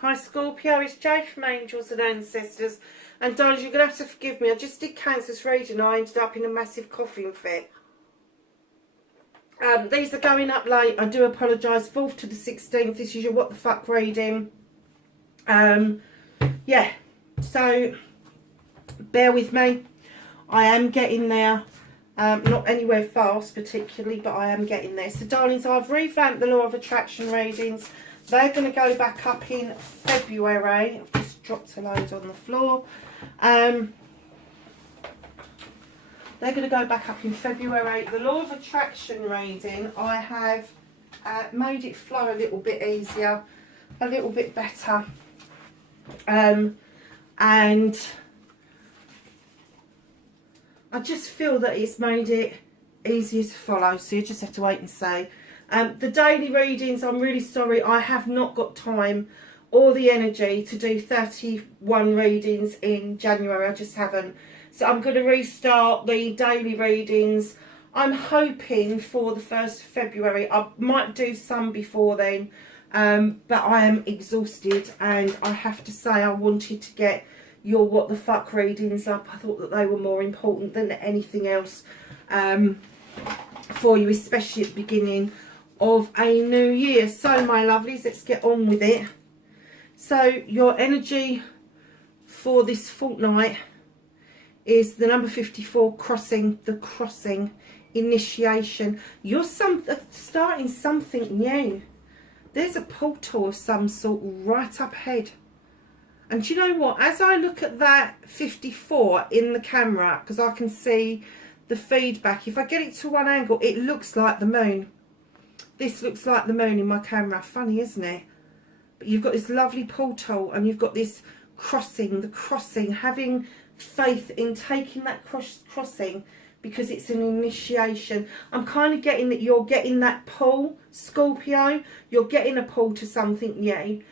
Hi Scorpio, it's Jade from Angels and Ancestors. And darlings, you're going to have to forgive me. I just did Cancer's reading and I ended up in a massive coughing fit. These are going up late. I do apologise. 4th to the 16th. This is your what the fuck reading. Yeah. So, bear with me. I am getting there. Not anywhere fast particularly, but I am getting there. So darlings, I've revamped the Law of Attraction readings. They're going to go back up in February. I've just dropped a load on the floor. They're going to go back up in February. The Law of Attraction reading, I have made it flow a little bit easier, a little bit better. And I just feel that it's made it easier to follow, so you just have to wait and see. The daily readings, I'm really sorry, I have not got time or the energy to do 31 readings in January. I just haven't. So I'm going to restart the daily readings. I'm hoping for the 1st of February. I might do some before then, but I am exhausted, and I have to say I wanted to get your what the fuck readings up. I thought that they were more important than anything else for you, especially at the beginning of a new year. So my lovelies, let's get on with it. So your energy for this fortnight is the number 54, crossing, the crossing, initiation. You're starting something new. There's a portal of some sort right up ahead. And do you know what? As I look at that 54 in the camera, because I can see the feedback, if I get it to one angle, it looks like the moon. This looks like the moon in my camera. Funny, isn't it? But you've got this lovely portal, and you've got this crossing, the crossing, having faith in taking that crossing, because it's an initiation. I'm kind of getting that you're getting that pull, Scorpio. You're getting a pull to something new.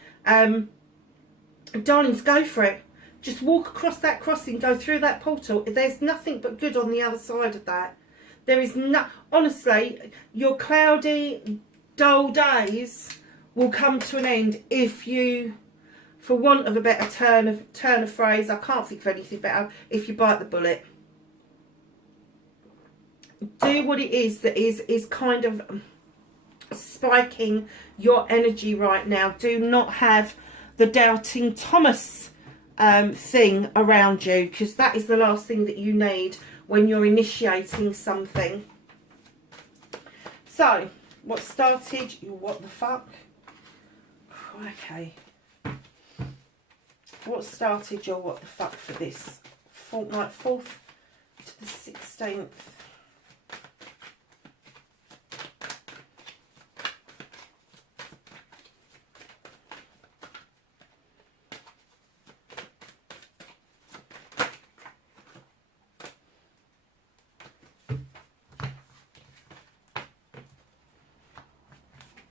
Darlings, go for it. Just walk across that crossing, go through that portal. There's nothing but good on the other side of that. There is no, honestly, your cloudy, dull days will come to an end if you, for want of a better turn of phrase, I can't think of anything better, if you bite the bullet. Do what it is that is kind of spiking your energy right now. Do not have the doubting Thomas thing around you, because that is the last thing that you need when you're initiating something. So, what started your what the fuck? Okay. What started your what the fuck for this fortnight, 4th to the 16th?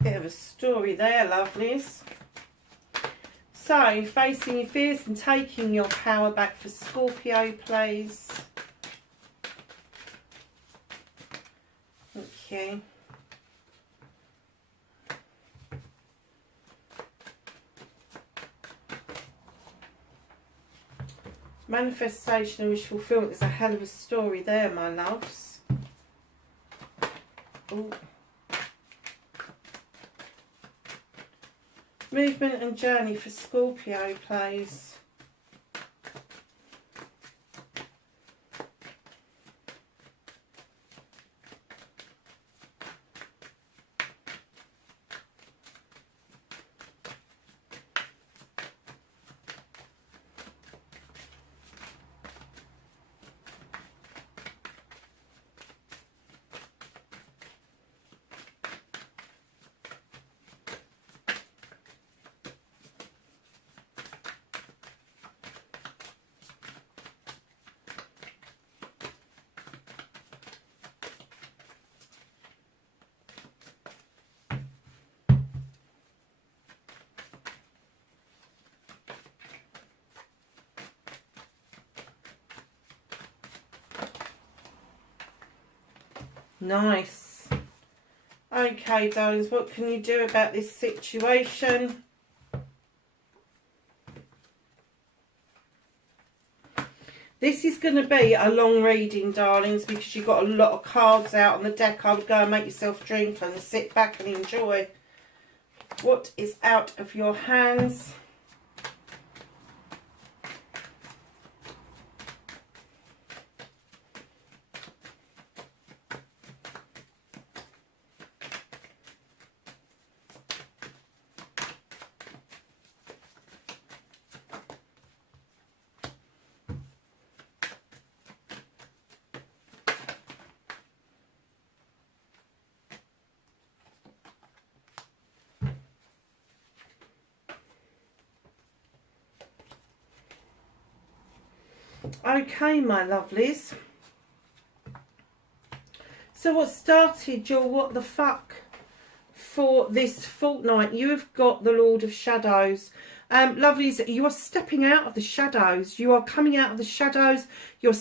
Bit of a story there, lovelies. So, facing your fears and taking your power back for Scorpio, please. Okay. Manifestation and wish fulfillment is a hell of a story there, my loves. Ooh. Movement and journey for Scorpio, please. Nice. Okay, darlings, what can you do about this situation? This is going to be a long reading, darlings, because you've got a lot of cards out on the deck. I would go and make yourself a drink and sit back and enjoy what is out of your hands. Okay, my lovelies. So what started your what the fuck for this fortnight? You have got the Lord of Shadows. Lovelies, you are stepping out of the shadows. You are coming out of the shadows. You're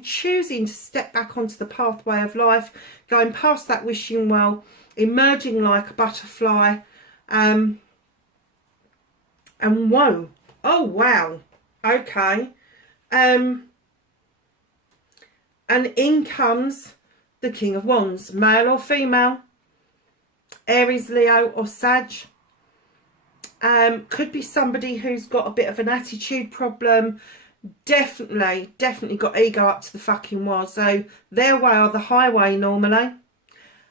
choosing to step back onto the pathway of life, going past that wishing well, emerging like a butterfly. And whoa. Oh, wow. Okay. And in comes the King of Wands, male or female, Aries, Leo or Sag. Could be somebody who's got a bit of an attitude problem. Definitely got ego up to the fucking wall. So their way or the highway normally.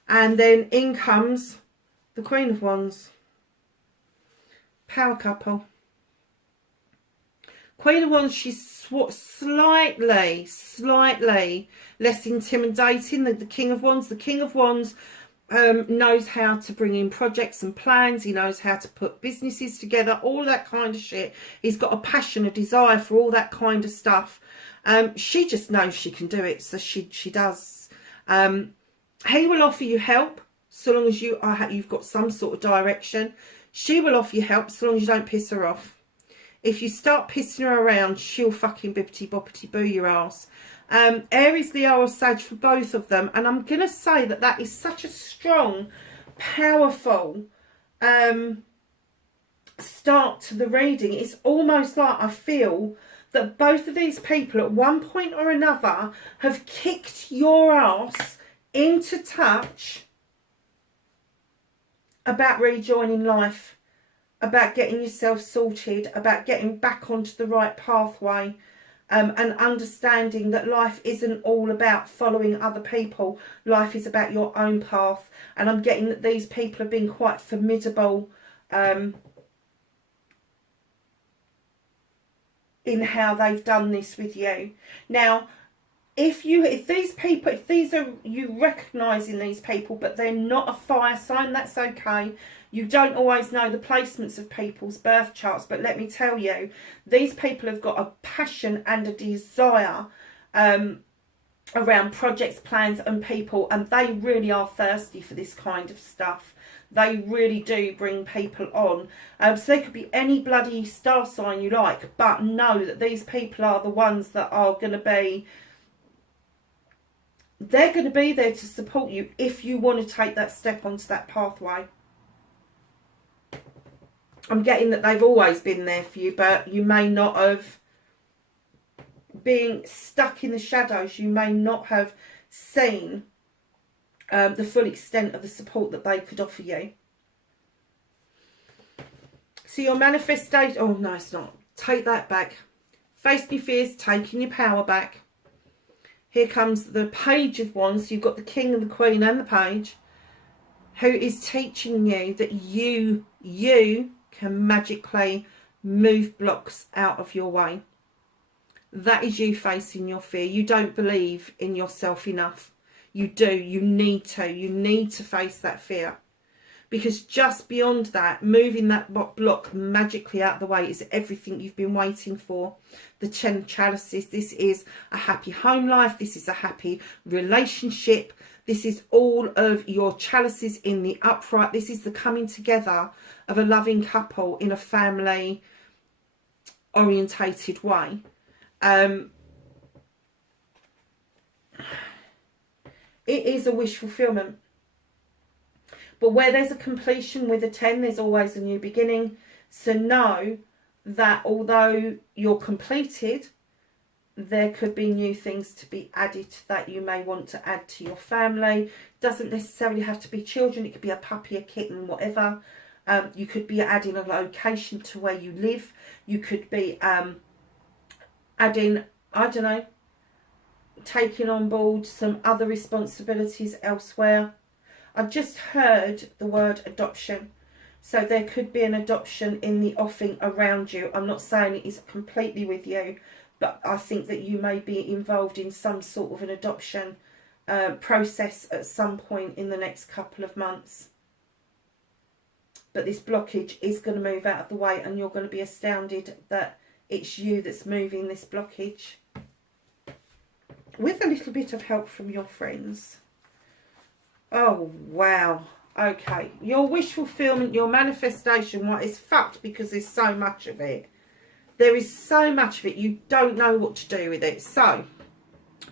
And then in comes the Queen of Wands. Power couple. Queen of Wands, she's slightly less intimidating than the King of Wands. The King of Wands knows how to bring in projects and plans. He knows how to put businesses together, all that kind of shit. He's got a passion, a desire for all that kind of stuff. She just knows she can do it, so she does. He will offer you help so long as you've got some sort of direction. She will offer you help so long as you don't piss her off. If you start pissing her around, she'll fucking bippity boppity boo your ass. Aries, Leo or Sag for both of them. And I'm going to say that that is such a strong, powerful start to the reading. It's almost like I feel that both of these people at one point or another have kicked your ass into touch about rejoining life. About getting yourself sorted, about getting back onto the right pathway, and understanding that life isn't all about following other people. Life is about your own path. And I'm getting that these people have been quite formidable in how they've done this with you. Now, if these are you recognising these people, but they're not a fire sign, that's okay. You don't always know the placements of people's birth charts, but let me tell you, these people have got a passion and a desire around projects, plans and people, and they really are thirsty for this kind of stuff. They really do bring people on. So they could be any bloody star sign you like, but know that these people are the ones that are going to be... They're going to be there to support you if you want to take that step onto that pathway. I'm getting that they've always been there for you, but you may not have, being stuck in the shadows, you may not have seen the full extent of the support that they could offer you. So your manifestation, oh no it's not, take that back. Facing your fears, taking your power back. Here comes the Page of Wands. You've got the King and the Queen and the Page, who is teaching you that you can magically move blocks out of your way. That is you facing your fear. You don't believe in yourself enough. You do. You need to. You need to face that fear. Because just beyond that, moving that block magically out of the way is everything you've been waiting for. The 10 chalices. This is a happy home life. This is a happy relationship. This is all of your chalices in the upright. This is the coming together of a loving couple in a family orientated way. It is a wish fulfillment. But where there's a completion with a 10, there's always a new beginning. So know that although you're completed, there could be new things to be added that you may want to add to your family. Doesn't necessarily have to be children. It could be a puppy, a kitten, whatever. You could be adding a location to where you live. You could be adding, I don't know, taking on board some other responsibilities elsewhere. I've just heard the word adoption. So there could be an adoption in the offing around you. I'm not saying it is completely with you, but I think that you may be involved in some sort of an adoption process at some point in the next couple of months. But this blockage is going to move out of the way, and you're going to be astounded that it's you that's moving this blockage. With a little bit of help from your friends. Oh, wow. Okay. Your wish fulfillment, your manifestation, what is fucked because there's so much of it. There is so much of it. You don't know what to do with it. So,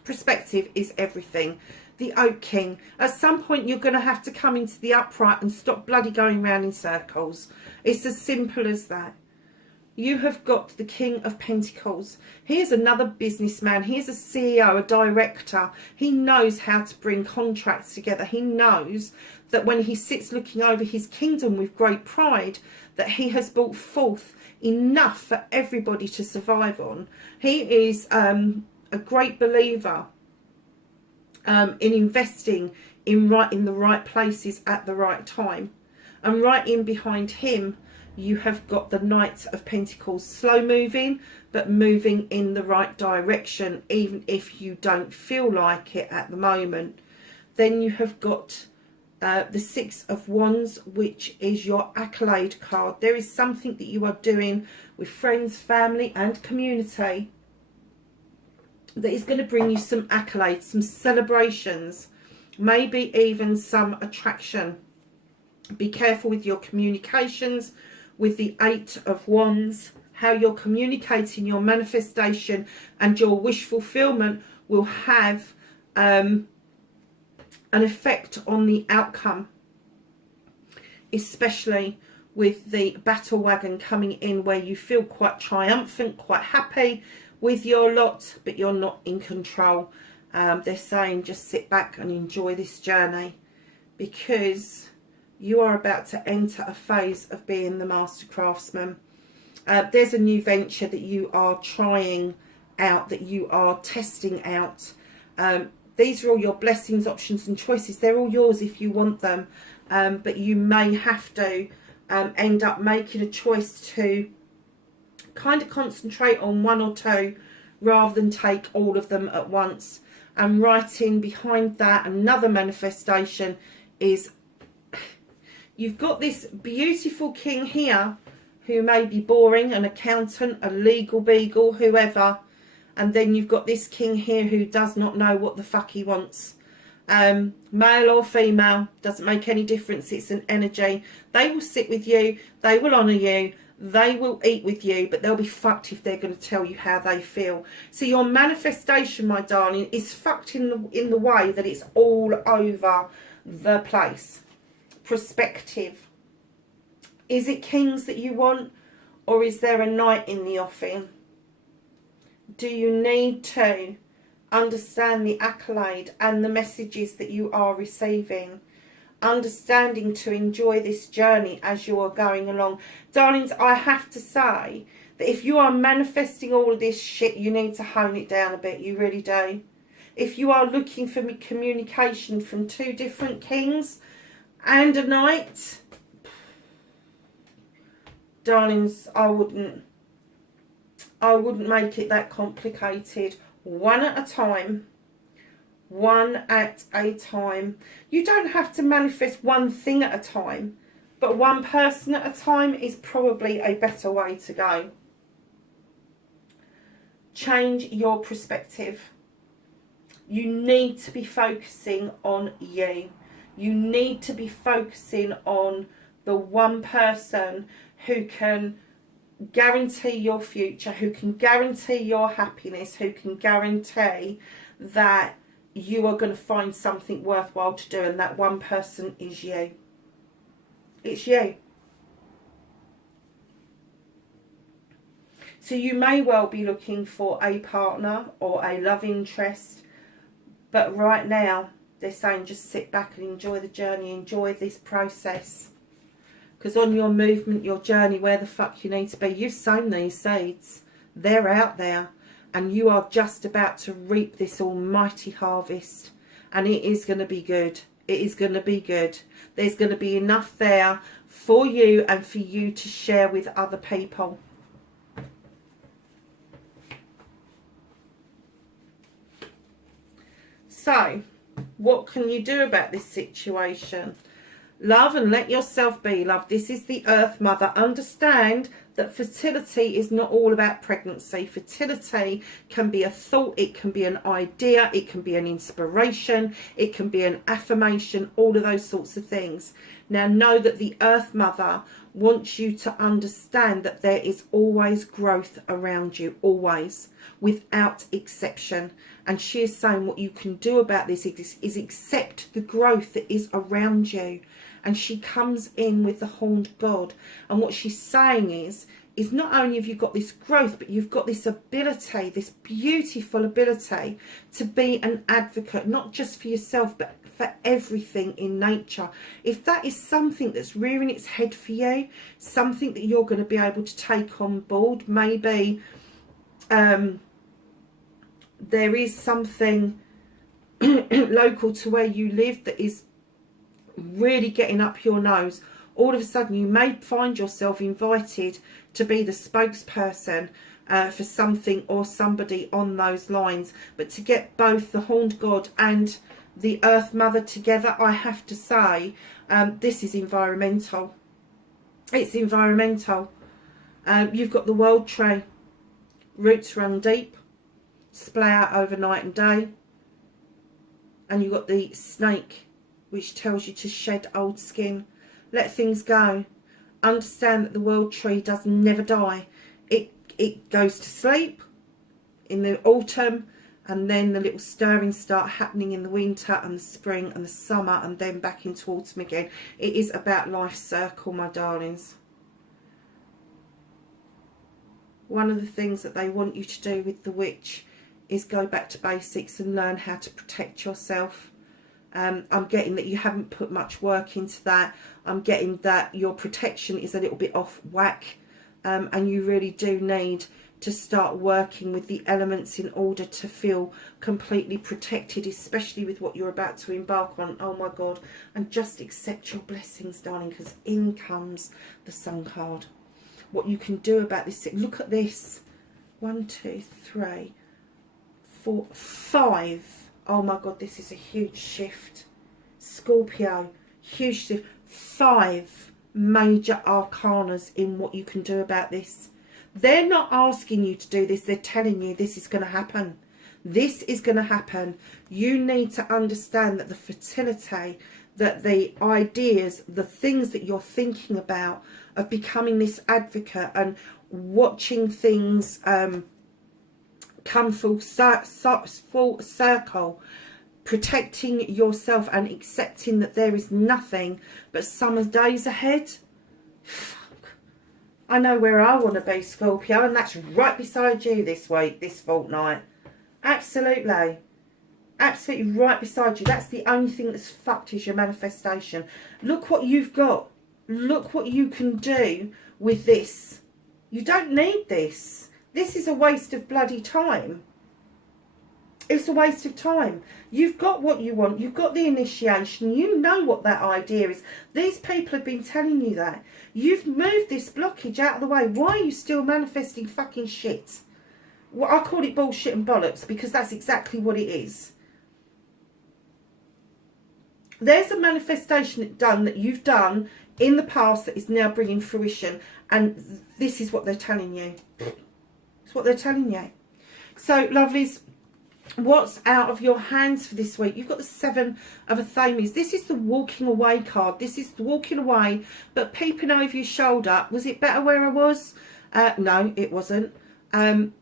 perspective is everything. The Oak King. At some point, you're going to have to come into the upright and stop bloody going round in circles. It's as simple as that. You have got the King of Pentacles. He is another businessman. He is a CEO, a director. He knows how to bring contracts together. He knows that when he sits looking over his kingdom with great pride, that he has brought forth enough for everybody to survive on. He is a great believer in investing in the right places at the right time. And right in behind him, you have got the Knight of Pentacles, slow moving, but moving in the right direction, even if you don't feel like it at the moment. Then you have got the Six of Wands, which is your accolade card. There is something that you are doing with friends, family and community that is going to bring you some accolades, some celebrations, maybe even some attraction. Be careful with your communications. With the Eight of Wands, how you're communicating your manifestation and your wish fulfillment will have an effect on the outcome, especially with the battle wagon coming in, where you feel quite triumphant, quite happy with your lot, but you're not in control. They're saying just sit back and enjoy this journey, because you are about to enter a phase of being the master craftsman. There's a new venture that you are trying out, that you are testing out. These are all your blessings, options and choices. They're all yours if you want them. But you may have to end up making a choice to kind of concentrate on one or two rather than take all of them at once. And right in behind that, another manifestation is, you've got this beautiful king here who may be boring, an accountant, a legal beagle, whoever. And then you've got this king here who does not know what the fuck he wants. Male or female, doesn't make any difference. It's an energy. They will sit with you. They will honour you. They will eat with you. But they'll be fucked if they're going to tell you how they feel. So your manifestation, my darling, is fucked in the way that it's all over the place. Perspective. Is it kings that you want, or is there a knight in the offing? Do you need to understand the accolade and the messages that you are receiving? Understanding to enjoy this journey as you are going along. Darlings, I have to say that if you are manifesting all of this shit, you need to hone it down a bit. You really do. If you are looking for communication from two different kings and a knight, darlings, I wouldn't make it that complicated. One at a time. One at a time. You don't have to manifest one thing at a time, but one person at a time is probably a better way to go. Change your perspective. You need to be focusing on you. You need to be focusing on the one person who can guarantee your future, who can guarantee your happiness, who can guarantee that you are going to find something worthwhile to do, and that one person is you. It's you. So you may well be looking for a partner or a love interest, but right now they're saying just sit back and enjoy the journey, enjoy this process. Because on your movement, your journey, where the fuck you need to be, you've sown these seeds. They're out there. And you are just about to reap this almighty harvest. And it is going to be good. It is going to be good. There's going to be enough there for you and for you to share with other people. So, what can you do about this situation? Love and let yourself be, love. This is the Earth Mother. Understand that fertility is not all about pregnancy. Fertility can be a thought, it can be an idea, it can be an inspiration, it can be an affirmation, all of those sorts of things. Now know that the Earth Mother wants you to understand that there is always growth around you, always, without exception. And she is saying what you can do about this is accept the growth that is around you. And she comes in with the horned god. And what she's saying is not only have you got this growth, but you've got this ability, this beautiful ability to be an advocate, not just for yourself, but for everything in nature. If that is something that's rearing its head for you, something that you're going to be able to take on board, maybe there is something local to where you live that is really getting up your nose, all of a sudden you may find yourself invited to be the spokesperson for something or somebody on those lines. But to get both the horned god and the Earth Mother together, I have to say, this is environmental. It's environmental. You've got the world tree. Roots run deep, splay out over night and day. And you've got the snake, which tells you to shed old skin. Let things go. Understand that the world tree does never die. It goes to sleep in the autumn, and then the little stirrings start happening in the winter and the spring and the summer, and then back into autumn again. It is about life's circle, my darlings. One of the things that they want you to do with the witch is go back to basics and learn how to protect yourself. I'm getting that you haven't put much work into that. I'm getting that your protection is a little bit off whack, and you really do need to start working with the elements in order to feel completely protected, especially with what you're about to embark on. Oh my God. And just accept your blessings, darling, because in comes the Sun card. What you can do about this, look at this. 1, 2, 3, 4, 5. Oh my God, this is a huge shift. Scorpio, huge shift. 5 major arcanas in what you can do about this. They're not asking you to do this. They're telling you this is going to happen. This is going to happen. You need to understand that the fertility, that the ideas, the things that you're thinking about of becoming this advocate and watching things come full circle, protecting yourself and accepting that there is nothing but summer days ahead. Fuck. I know where I want to be, Scorpio, and that's right beside you this week, this fortnight. Absolutely. Absolutely right beside you. That's the only thing that's fucked is your manifestation. Look what you've got. Look what you can do with this. You don't need this. This is a waste of bloody time. It's a waste of time. You've got what you want. You've got the initiation. You know what that idea is. These people have been telling you that. You've moved this blockage out of the way. Why are you still manifesting fucking shit? Well, I call it bullshit and bollocks because that's exactly what it is. There's a manifestation that you've done in the past that is now bringing fruition. And this is what they're telling you. It's what they're telling you. So, lovelies, what's out of your hands for this week? You've got the 7 of Athames. This is the walking away card. This is the walking away, but peeping over your shoulder. Was it better where I was? No, it wasn't. And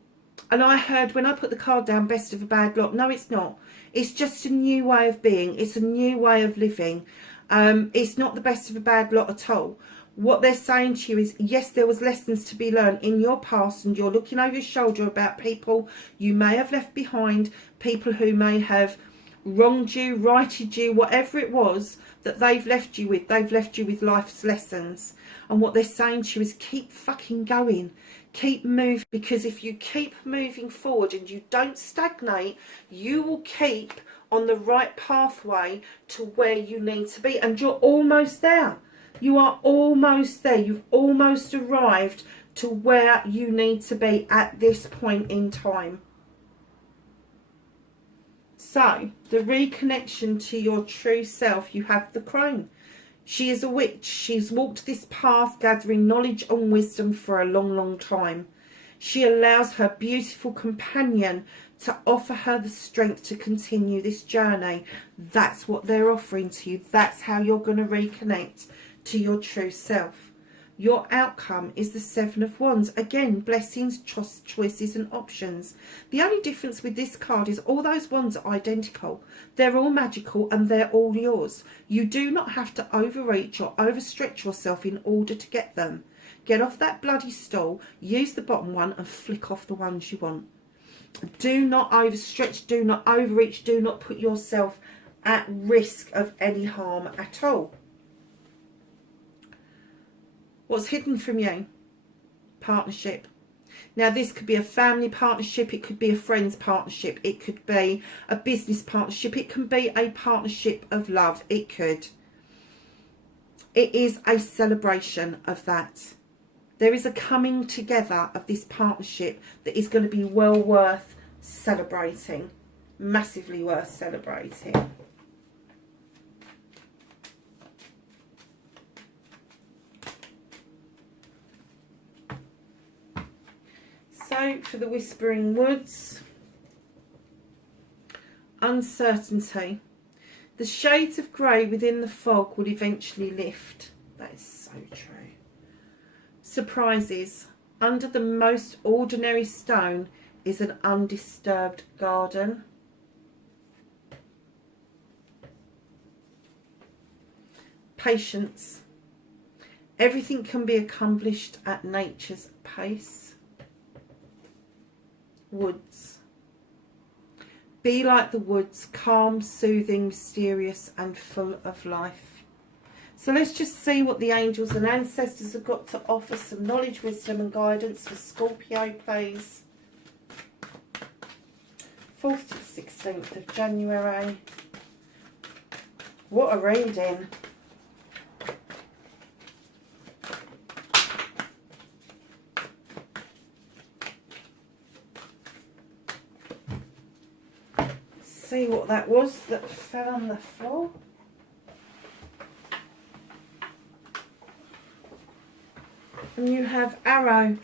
I heard when I put the card down, best of a bad lot. No, it's not. It's just a new way of being. It's a new way of living. It's not the best of a bad lot at all. What they're saying to you is, yes, there was lessons to be learned in your past, and you're looking over your shoulder about people you may have left behind, people who may have wronged you, righted you, whatever it was that they've left you with. They've left you with life's lessons. And what they're saying to you is, keep fucking going. Keep moving, because if you keep moving forward and you don't stagnate, you will keep on the right pathway to where you need to be. And you're almost there. You are almost there. You've almost arrived to where you need to be at this point in time. So, the reconnection to your true self, you have the crone. She is a witch. She's walked this path gathering knowledge and wisdom for a long, long time. She allows her beautiful companion to offer her the strength to continue this journey. That's what they're offering to you. That's how you're going to reconnect to your true self. Your outcome is the Seven of Wands. Again, blessings, choices and options. The only difference with this card is all those wands are identical. They're all magical and they're all yours. You do not have to overreach or overstretch yourself in order to get them. Get off that bloody stool, use the bottom one and flick off the ones you want. Do not overstretch, do not overreach, do not put yourself at risk of any harm at all. What's hidden from you? Partnership. Now, this could be a family partnership. It could be a friend's partnership. It could be a business partnership. It can be a partnership of love. It could. It is a celebration of that. There is a coming together of this partnership that is going to be well worth celebrating. Massively worth celebrating. So, for the Whispering Woods, uncertainty. The shades of grey within the fog will eventually lift. That is so true. Surprises. Under the most ordinary stone is an undisturbed garden. Patience. Everything can be accomplished at nature's pace. Woods. Be like the woods, calm, soothing, mysterious and full of life. So let's just see what the angels and ancestors have got to offer. Some knowledge, wisdom and guidance for Scorpio, please. 4th to the 16th of January. What a reading. See what that was that fell on the floor. And you have arrow.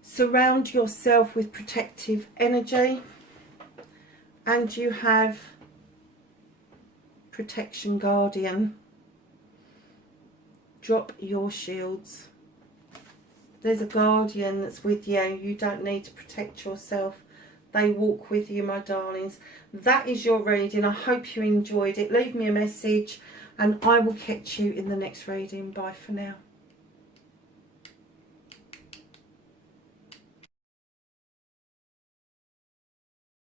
Surround yourself with protective energy. And you have protection guardian. Drop your shields. There's a guardian that's with you. You don't need to protect yourself. They walk with you, my darlings. That is your reading. I hope you enjoyed it. Leave me a message and I will catch you in the next reading. Bye for now.